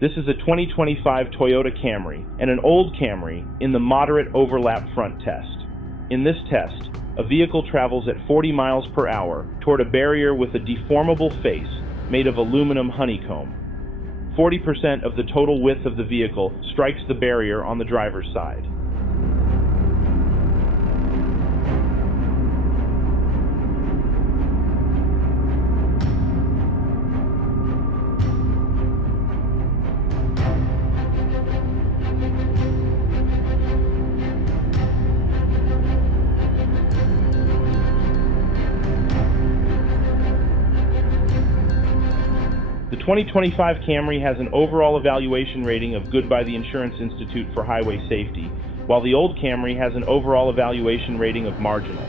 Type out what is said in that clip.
This is a 2025 Toyota Camry and an old Camry in the moderate overlap front test. In this test, a vehicle travels at 40 miles per hour toward a barrier with a deformable face made of aluminum honeycomb. 40% of the total width of the vehicle strikes the barrier on the driver's side. The 2025 Camry has an overall evaluation rating of good by the Insurance Institute for Highway Safety, while the old Camry has an overall evaluation rating of marginal.